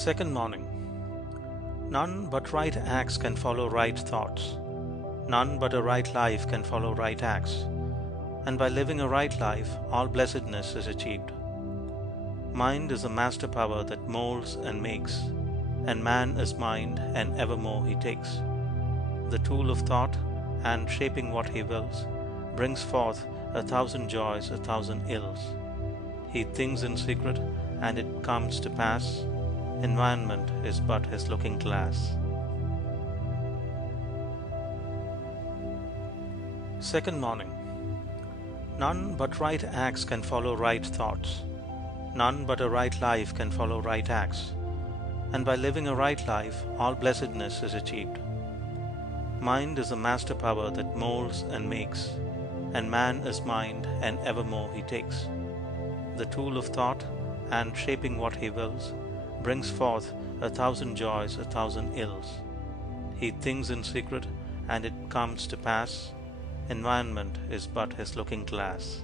Second morning. None but right acts can follow right thoughts. None but a right life can follow right acts. And by living a right life, all blessedness is achieved. Mind is the master power that molds and makes, and man is mind, and evermore he takes. The tool of thought, and shaping what he wills, brings forth 1,000 joys, 1,000 ills. He thinks in secret, and it comes to pass. Environment is but his looking glass. Second morning. None but right acts can follow right thoughts. None but a right life can follow right acts. And by living a right life, all blessedness is achieved. Mind is the master power that molds and makes, and man is mind, and evermore he takes. The tool of thought, and shaping what he wills, brings forth 1,000 joys, 1,000 ills. He thinks in secret, and it comes to pass. Environment is but his looking glass.